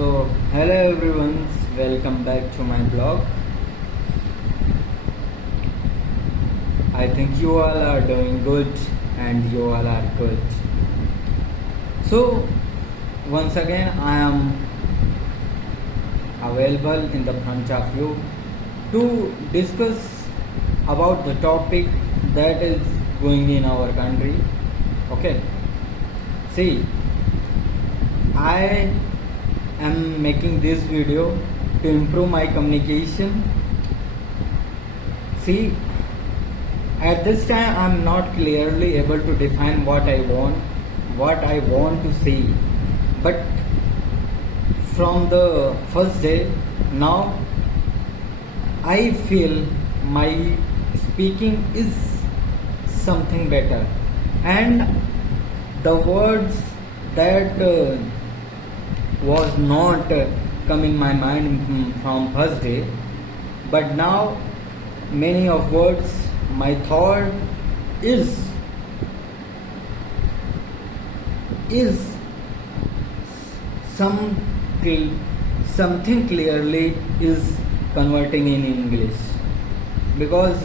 So, hello everyone, welcome back to my blog. I think you all are doing good and you all are good. So, once again, I am available in the front of you to discuss about the topic that is going in our country. Okay, see, I am making this video to improve my communication. See, at this time I am not clearly able to define what I want to say, but from the first day now I feel my speaking is something better, and the words that was not come in my mind from first day, but now many of words my thought is some something clearly is converting in English, because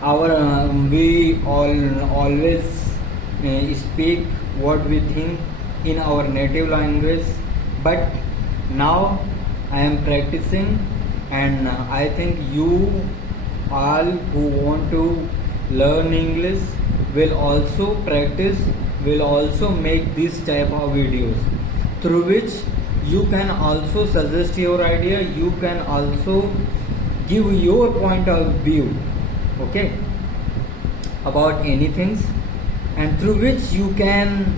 our we always speak what we think in our native language, but now I am practicing, and I think you all who want to learn English will also practice, will also make this type of videos through which you can also suggest your idea, you can also give your point of view, okay, about anything, and through which you can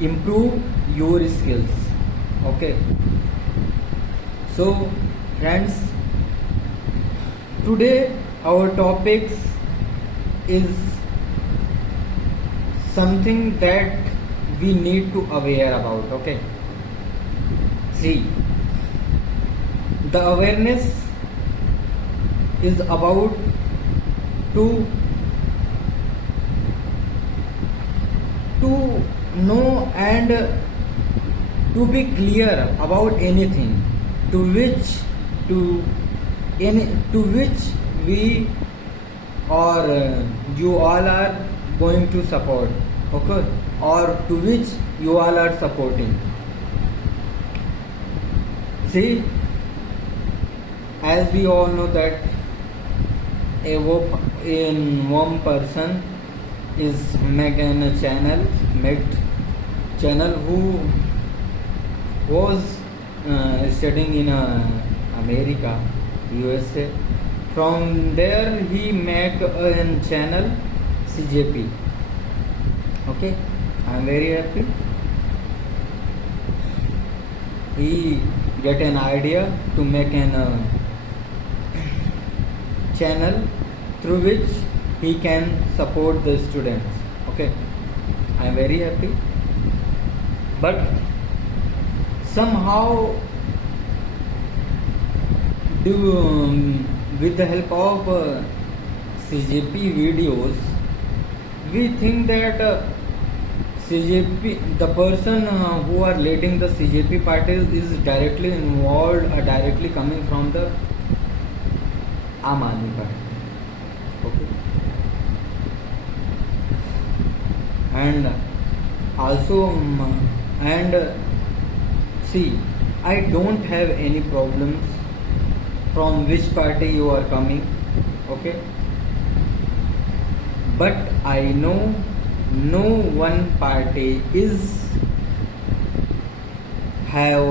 improve your skills. Okay, so friends, today our topics is something that we need to aware about. Okay, see, the awareness is about to know and to be clear about anything to which we or you all are going to support, okay, or to which you all are supporting. See, as we all know that one person is making a channel who was studying in America, USA. From there he make a channel CJP. Okay, I am very happy. He get an idea to make an channel through which he can support the students. Okay, I am very happy, but somehow with the help of CJP videos, we think that CJP, the person who are leading the CJP party is directly involved or directly coming from the Aam Aadmi Party. Okay, and also see, I don't have any problems from which party you are coming, okay, but I know no one party have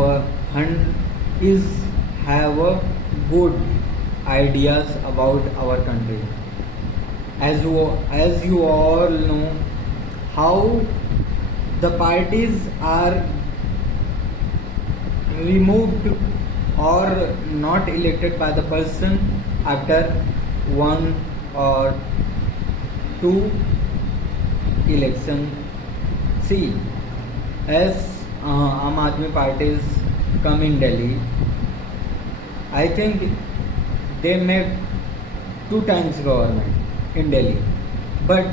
a good ideas about our country. As you all know how the parties are removed or not elected by the person after one or two election. See, as Aam Aadmi parties come in Delhi, I think they make 2 times government in Delhi, but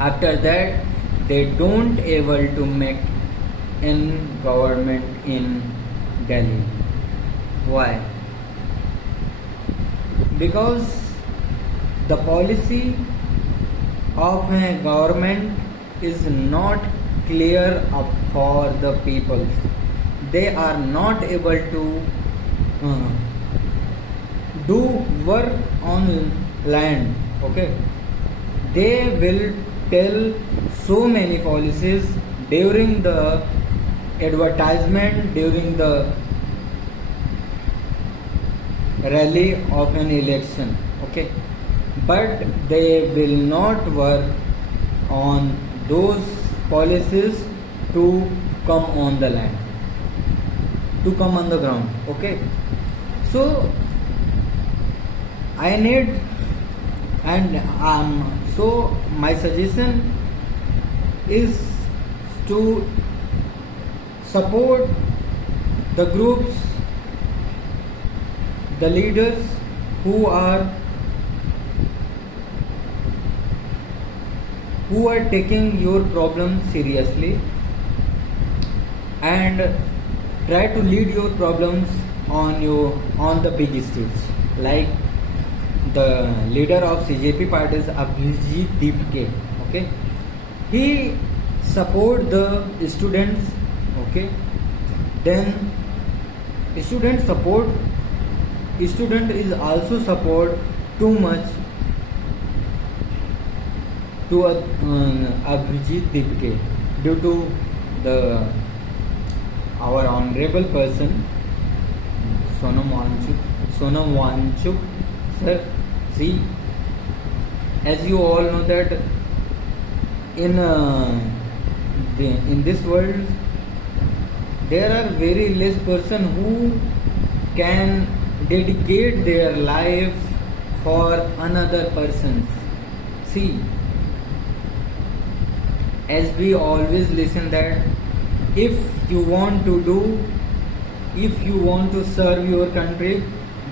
after that they don't able to make in government in Delhi. Why? Because the policy of a government is not clear up for the peoples. They are not able to uh, do work on land. Okay, they will tell so many policies during the advertisement, during the rally of an election. Okay, but they will not work on those policies to come on the land, to come on the ground. Okay, so I need, and so my suggestion is to support the groups, the leaders who are taking your problem seriously and try to lead your problems on the big stage, like the leader of CJP party is Abhijit Deepke. Okay, he support the students. Okay, then student is also support too much to Abhijit Deepke due to the our honorable person Sonam Wangchuk sir. See, as you all know that in this world there are very less person who can dedicate their life for another persons. See, as we always listen that if you want to serve your country,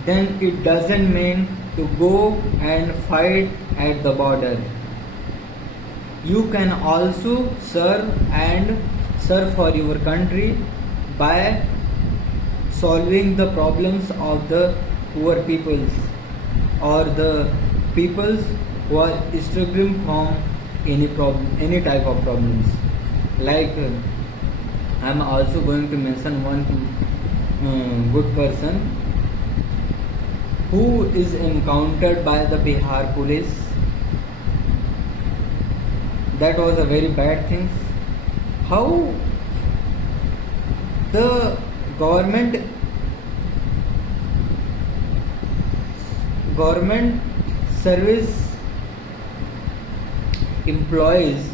then it doesn't mean to go and fight at the border. You can also serve for your country by solving the problems of the poor peoples or the peoples who are struggling from any type of problems. Like I am also going to mention one good person who is encountered by the Bihar police. That was a very bad thing. How the government service employees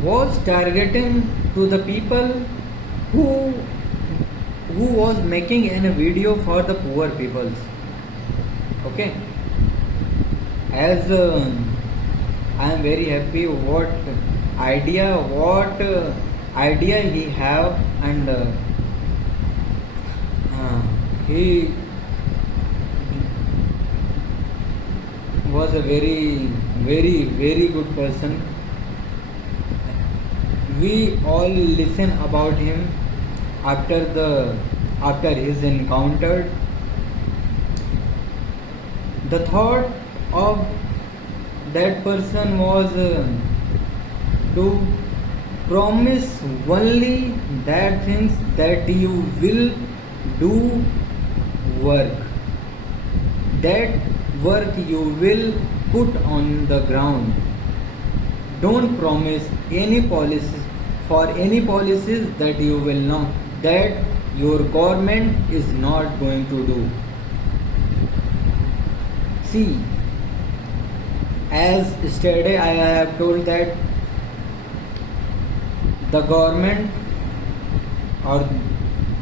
was targeting to the people who was making a video for the poor peoples. Okay, as I am very happy what idea he have, and he was a very good person. We all listen about him after his encounter. The thought of that person was to promise only that things that you will do work, that work you will put on the ground. Don't promise any policies that you will know that your government is not going to do. See, as yesterday I have told that the government or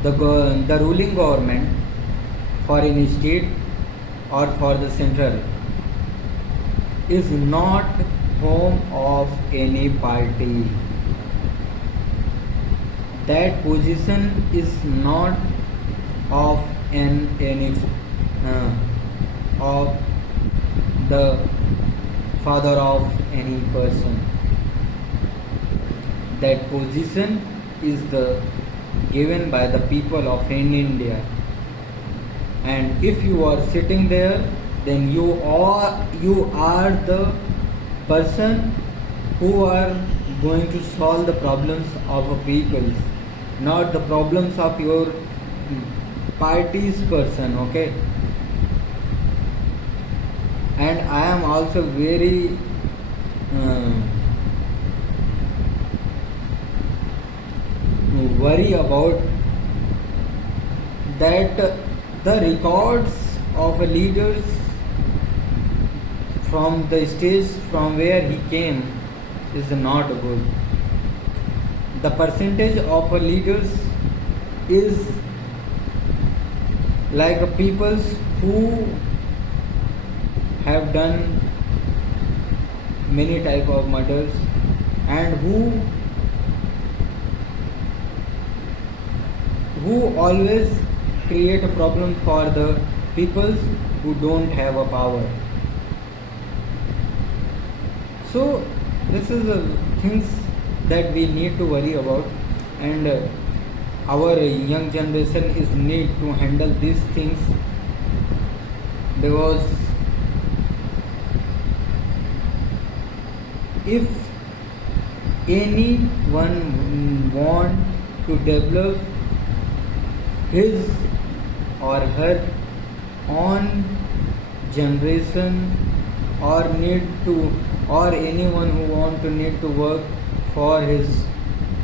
the ruling government for any state or for the central is not home of any party. That position is not of any of the father of any person. That position is the given by the people of India, and if you are sitting there, then you are the person who are going to solve the problems of a people, not the problems of your party's person. Okay, and I am also very worry about that the records of a leaders from the stage from where he came is not good. The percentage of a leaders is like a peoples who have done many type of murders and who always create a problem for the peoples who don't have a power. So this is the things that we need to worry about, and our young generation is need to handle these things, because if anyone want to develop his or her own generation, or anyone who want to need to work for his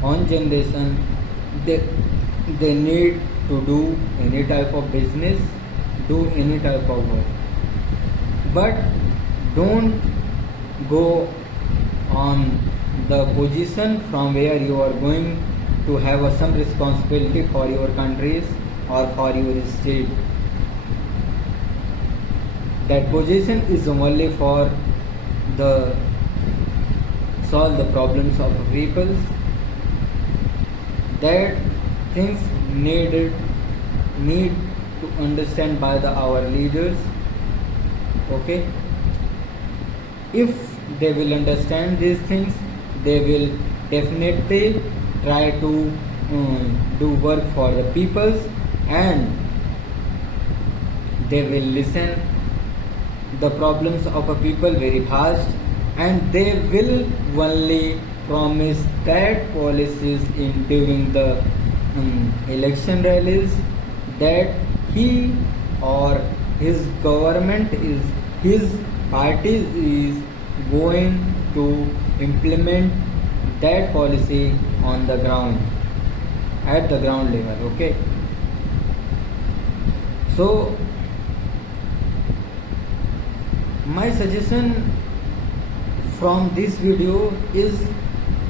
own generation, they need to do any type of business, do any type of work, but don't go on the position from where you are going to have some responsibility for your countries or for your state. That position is only for the solve the problems of people. That things need to understand by our leaders. Okay, if they will understand these things, they will definitely try to do work for the peoples, and they will listen the problems of a people very fast, and they will only promise that policies in during the election rallies, that he or his government is his party is going to implement that policy on the ground, at the ground level. Okay, so my suggestion from this video is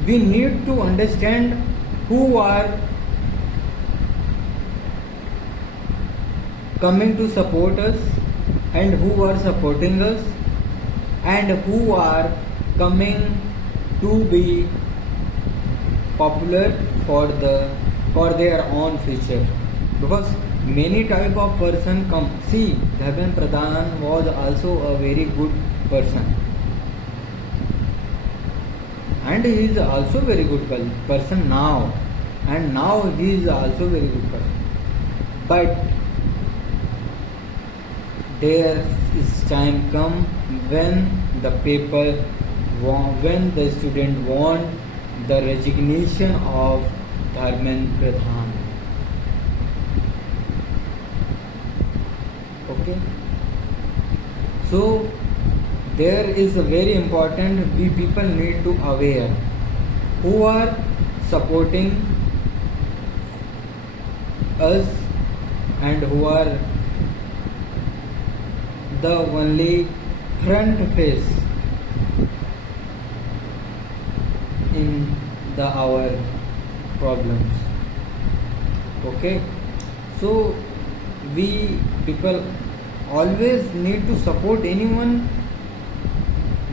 we need to understand who are coming to support us and who are supporting us, and who are coming to be popular for their own future. Because many type of person come. See, Dharmendra Pradhan was also a very good person, and he is also very good person now, and now he is also very good person. But there is time come when the people when the student want the resignation of Dharmendra Pradhan. Okay, so there is a very important, we people need to aware who are supporting us and who are the only front face in our problems. Okay, so we people always need to support anyone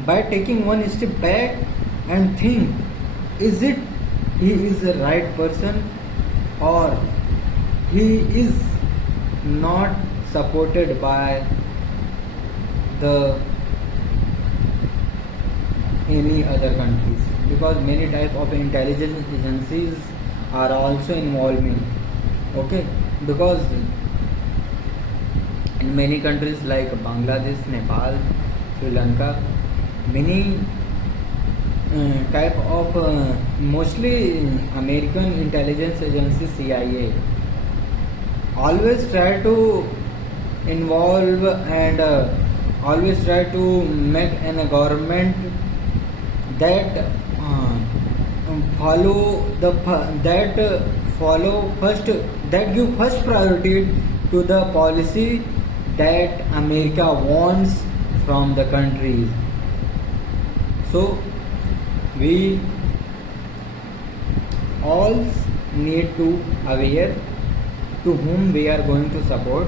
by taking one step back and think, is it he is the right person, or he is not supported by the any other countries. Because many type of intelligence agencies are also involving. Okay, because in many countries like Bangladesh, Nepal, Sri Lanka, many type of mostly American intelligence agency CIA always try to involve and always try to make an government that follow first, that give first priority to the policy that America wants from the countries. So we all need to aware to whom we are going to support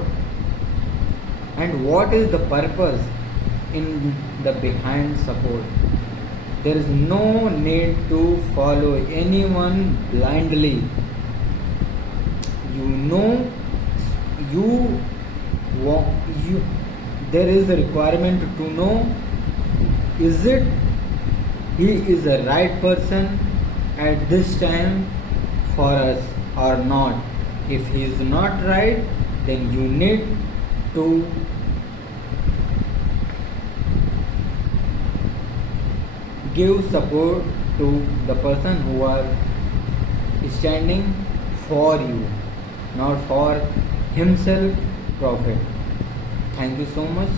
and what is the purpose in the behind support. There is no need to follow anyone blindly. You know, you there is a requirement to know, is it he is the right person at this time for us or not. If he is not right, then you need to give support to the person who are standing for you, not for himself profit. Thank you so much.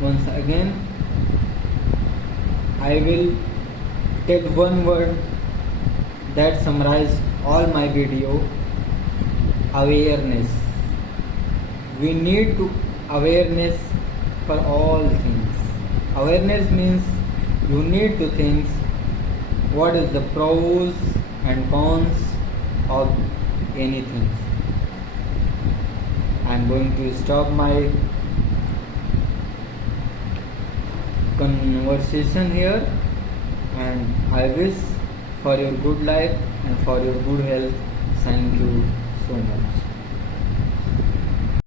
Once again, I will take one word that summarizes all my video: awareness. We need to awareness for all things. Awareness means you need to think what is the pros and cons of anything. I am going to stop my conversation here, and I wish for your good life and for your good health. Thank you so much.